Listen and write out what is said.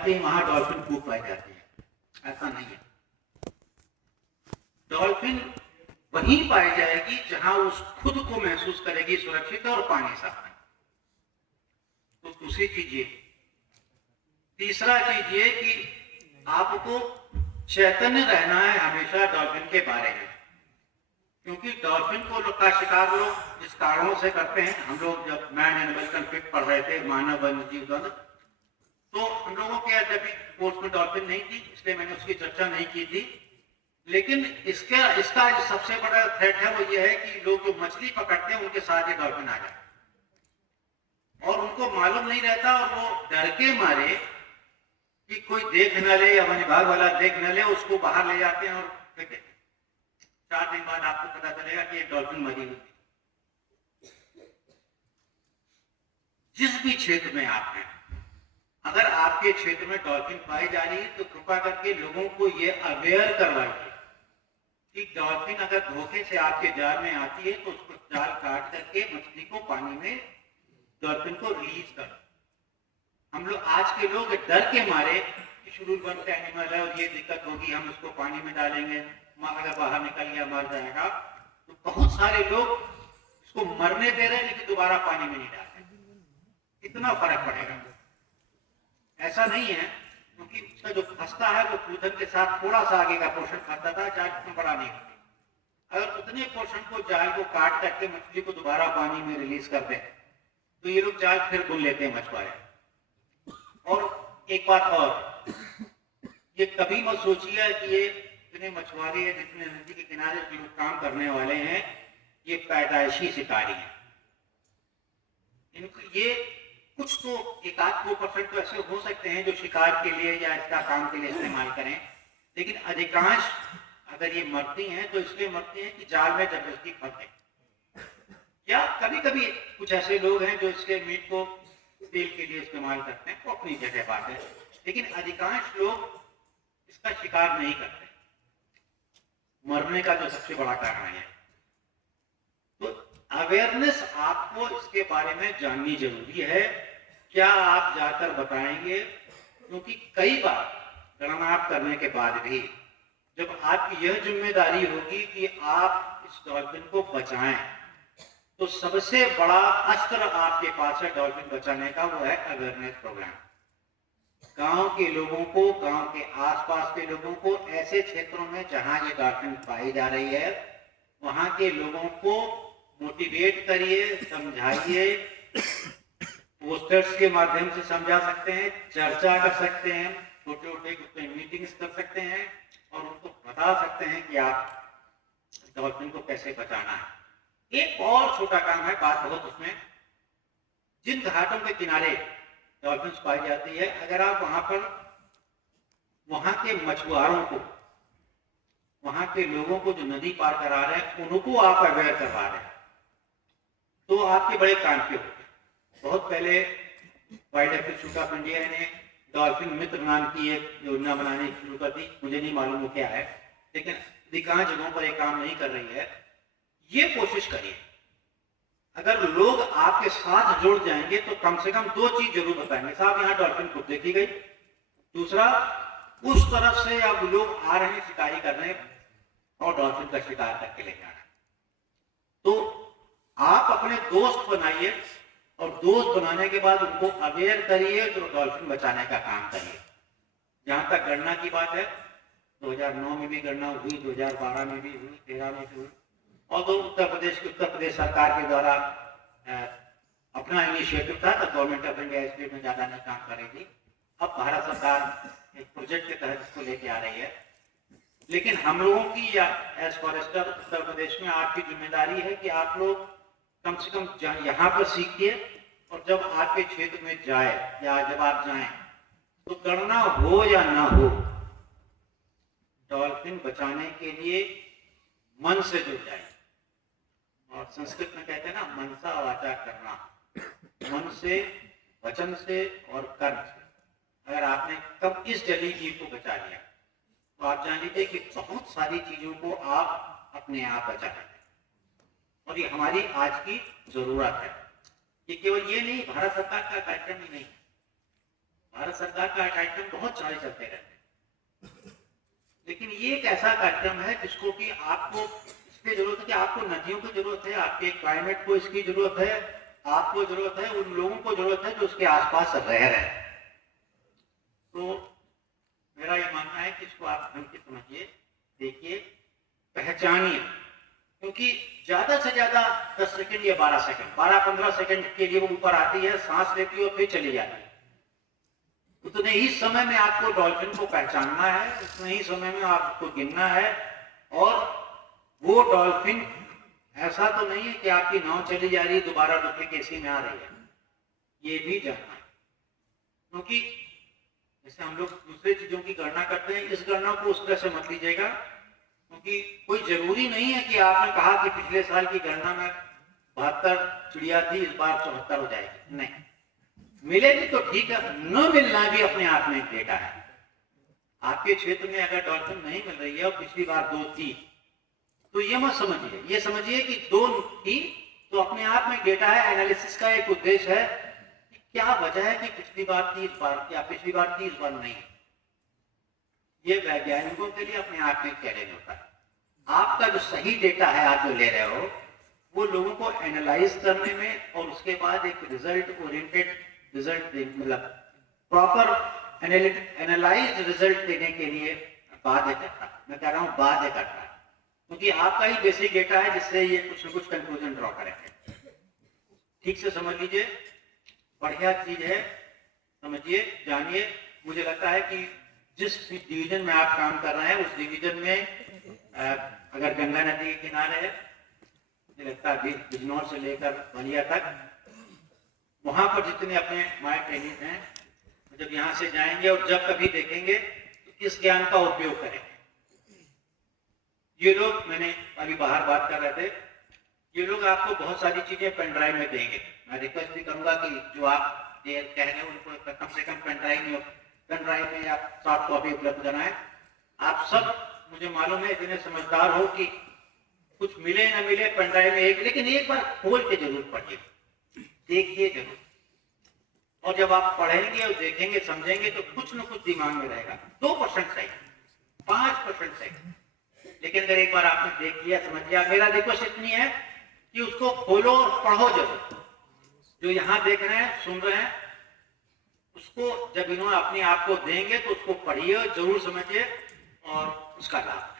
जाते हैं वहां डॉल्फिन खूब पाई जाती है। ऐसा नहीं है, डॉल्फिन वहीं पाई जाएगी जहां उस खुद को महसूस करेगी सुरक्षित और पानी साफ है। तो दूसरी चीज ये। तीसरा चीज ये कि आपको चैतन्य रहना है हमेशा डॉल्फिन के बारे में, क्योंकि डॉल्फिन को का शिकार लोग इस कारणों से करते हैं। हम लोग जब मैन एनिमल कॉन्फ्लिक्ट पढ़ रहे थे, मानव वन्य जीव द्वंद्व, तो हम लोगों के जब कोर्स में डॉल्फिन नहीं थी, इसलिए मैंने उसकी चर्चा नहीं की थी। लेकिन इसका जो सबसे बड़ा थ्रेट है वो ये है कि लोग जो मछली पकड़ते हैं उनके साथ ये डॉल्फिन आ जाए और उनको मालूम नहीं रहता, और वो डर के मारे कि कोई देख न ले या वन विभाग वाला देख न ले, उसको बाहर ले जाते हैं और फेंक देते हैं। 4 दिन बाद आपको पता चलेगा कि एक डॉल्फिन मरी हुई थी। जिस भी क्षेत्र में आप हैं, अगर आपके क्षेत्र में डॉल्फिन पाई जा रही है तो कृपा करके लोगों को ये अवेयर करवाइए कि डॉल्फिन अगर धोखे से आपके जाल में आती है तो उसको जाल काट करके मछली को पानी में डॉल्फिन को रिलीज कर। हम लोग आज के लोग डर के मारे कि शेड्यूल वन का एनिमल है और ये दिक्कत होगी, हम उसको पानी में डालेंगे, अगर बाहर निकल गया मर जाएगा। तो बहुत सारे लोग इसको मरने दे रहे हैं लेकिन दोबारा पानी में नहीं डाल रहे। कितना फर्क पड़ेगा? ऐसा नहीं है, क्योंकि उसका जो फंसता है वो पूतन के साथ थोड़ा सा आगे का पोर्शन खाता था, जाल इतना बड़ा नहीं होता। अगर उतने पोर्शन को जाल को काट करके मछली को दोबारा पानी में रिलीज कर दे तो ये लोग जाल फिर बुन लेते हैं मछुआरे। और एक बात और, ये कभी मत सोचिए कि ये जितने मछुआरे हैं, जितने नदी के किनारे जो लोग काम करने वाले हैं, ये पैदाइशी शिकारी हैं। इनको ये कुछ तो 1-2% तो ऐसे हो सकते हैं जो शिकार के लिए या इसका काम के लिए इस्तेमाल करें, लेकिन अधिकांश अगर ये मरती हैं तो इसलिए मरती हैं कि जाल में जबरदस्ती फंस गए, या कभी कभी कुछ ऐसे लोग हैं जो इसके मीट को तेल के लिए इस्तेमाल करते हैं, वो अपनी जगह बात है, लेकिन अधिकांश लोग इसका शिकार नहीं करते। मरने का जो सबसे बड़ा कारण है, तो अवेयरनेस आपको इसके बारे में जाननी जरूरी है। क्या आप जाकर बताएंगे? क्योंकि कई बार गणना करने के बाद भी जब आपकी यह जिम्मेदारी होगी कि आप इस डॉल्फिन को बचाएं, तो सबसे बड़ा अस्त्र आपके पास है डॉल्फिन बचाने का, वो है अवेयरनेस प्रोग्राम। गांव के लोगों को, गांव के आसपास के लोगों को, ऐसे क्षेत्रों में जहां ये डॉल्फिन पाई जा रही है वहां के लोगों को मोटिवेट करिए, समझाइए। पोस्टर्स के माध्यम से समझा सकते हैं, चर्चा कर सकते हैं, छोटे छोटे मीटिंग्स कर सकते हैं और उनको बता सकते हैं कि आप डॉल्फिन को कैसे बचाना है। एक और छोटा काम है, बात बहुत उसमें, जिन घाटों के किनारे डॉल्फिन पाई जाती है, अगर आप वहां पर वहां के मछुआरों को, वहां के लोगों को जो नदी पार करा रहे हैं, उनको आप अवेयर करवा रहे हैं, तो आपके बड़े काम के होते हैं। बहुत पहले wild life institute of India ने डॉल्फिन मित्र नाम की एक योजना बनानी शुरू कर दी। मुझे नहीं मालूम वो क्या है, लेकिन अधिकांश जगहों पर ये काम नहीं कर रही है। ये कोशिश करिए, अगर लोग आपके साथ जुड़ जाएंगे तो कम से कम 2 चीज जरूर बताएंगे, साहब यहाँ डॉल्फिन खुद देखी गई। दूसरा, उस तरफ से अब लोग आ रहे हैं, शिकारी कर रहे हैं और डॉल्फिन का शिकार करके ले जा रहे हैं। तो आप अपने दोस्त बनाइए और दोस्त बनाने के बाद उनको अवेयर करिए, तो डॉल्फिन बचाने का काम करिए। जहां तक गणना की बात है, 2009 में भी गणना हुई, 2012 में भी हुई, 2013 में भी हुई, और तो उत्तर प्रदेश सरकार के द्वारा अपना इनिशिएटिव था, तो गवर्नमेंट ऑफ इंडिया स्टेट में ज्यादा नहीं काम करेगी। अब भारत सरकार एक प्रोजेक्ट के तहत इसको लेके आ रही है। लेकिन हम लोगों की या एज फॉरेस्टर उत्तर प्रदेश में आपकी जिम्मेदारी है कि आप लोग कम से कम यहाँ पर सीखिए, और जब आपके क्षेत्र में जाए या जब आप जाएं तो गणना हो या ना हो, डॉल्फिन बचाने के लिए मन से जुड़ जाए। और संस्कृत में कहते हैं ना, मनसा वाचा करना, मन से, वचन से और कर्म से। अगर आपने कब इस जलीय जीव को बचा लिया तो आप जान लीजिए कि बहुत सारी चीजों को आप अपने आप बचा लेते हैं। और ये हमारी आज की जरूरत है। ये केवल ये नहीं, भारत सरकार का कार्यक्रम ही नहीं, भारत सरकार का कार्यक्रम बहुत सारे चलते रहते हैं, लेकिन ये एक ऐसा कार्यक्रम है जिसको कि आपको इसकी जरूरत है कि आपको नदियों की जरूरत है, आपके क्लाइमेट को इसकी जरूरत है, आपको जरूरत है, उन लोगों को जरूरत है जो उसके आसपास रह रहे हैं। तो मेरा ये मानना है कि इसको आप ढंग से समझिए, देखिए, पहचानिए, क्योंकि ज्यादा से ज्यादा 10 सेकंड या 12 सेकंड, 12-15 सेकंड के लिए वो ऊपर आती है, सांस लेती है और फिर चली जाती है। उतने ही समय में आपको डॉल्फिन को पहचानना है, उतने ही समय में आपको गिनना है, और वो डॉल्फिन ऐसा तो नहीं है कि आपकी नाव चली जा रही है दोबारा डुप्लीकेसी में आ रही है, ये भी जानना है। क्योंकि जैसे हम लोग दूसरे चीजों की गणना करते हैं, इस गणना को उस तरह से मत लीजिएगा, क्योंकि कोई जरूरी नहीं है कि आपने कहा कि पिछले साल की गणना में 72 चिड़िया थी, इस बार 74 हो जाएगी, नहीं, मिलेगी तो ठीक है, न मिलना भी अपने आप में एक डेटा है। आपके क्षेत्र में अगर डॉल्फिन नहीं मिल रही है और पिछली बार 2 थी, तो ये मत समझिए, ये समझिए कि 2 थी तो अपने आप में डेटा है। एनालिसिस का एक उद्देश्य है कि क्या वजह है कि पिछली बार थी, इस बार, या पिछली बार थी, इस बार नहीं। ये वैज्ञानिकों के लिए अपने आप में चैलेंज होता है। आपका जो सही डेटा है, आप जो ले रहे हो, वो लोगों को एनालाइज करने में और उसके बाद एक रिजल्ट ओरिएंटेड रिजल्ट, मतलब प्रॉपर एनालाइज्ड रिजल्ट देने के लिए बाध्य करता है। मैं कह रहा हूं बाध्य करता है, क्योंकि आपका ही बेसिक डेटा है जिससे ये कुछ न कुछ कंक्लूजन ड्रॉ करेंगे। ठीक से समझ लीजिए, बढ़िया चीज है, समझिए, जानिए। मुझे लगता है कि जिस डिवीजन में आप काम कर रहे हैं, उस डिवीजन में अगर गंगा नदी के किनारे है, मुझे लगता है बिजनौर से लेकर बलिया तक, वहां पर जितने अपने माय ट्रेनिंग हैं, जब यहाँ से जाएंगे और जब कभी देखेंगे तो इस ज्ञान का उपयोग करेंगे। ये लोग, मैंने अभी बाहर बात कर रहे थे, ये लोग आपको बहुत सारी चीजें पेन ड्राइव में देंगे। मैं रिक्वेस्ट भी करूंगा कि जो आप कह रहे हैं उनको कम से कम पेन ड्राइव में या सॉफ्ट कॉपी उपलब्ध कराएं। आप सब, मुझे मालूम है, इतने समझदार हो कि कुछ मिले ना मिले पेन ड्राइव में एक, लेकिन एक बार खोल के जरूर पढ़िए, देखिए जरूर, और जब आप पढ़ेंगे और देखेंगे, समझेंगे, तो कुछ न कुछ दिमाग में रहेगा। 2% सही, 5% सही, लेकिन अगर एक बार आपने देख लिया, समझ लिया, मेरा रिक्वेस्ट इतनी है कि उसको खोलो और पढ़ो जरूर। जो यहाँ देख रहे हैं, सुन रहे हैं, उसको जब इन्होंने अपने आप को देंगे तो उसको पढ़िए, जरूर समझिए और उसका लाभ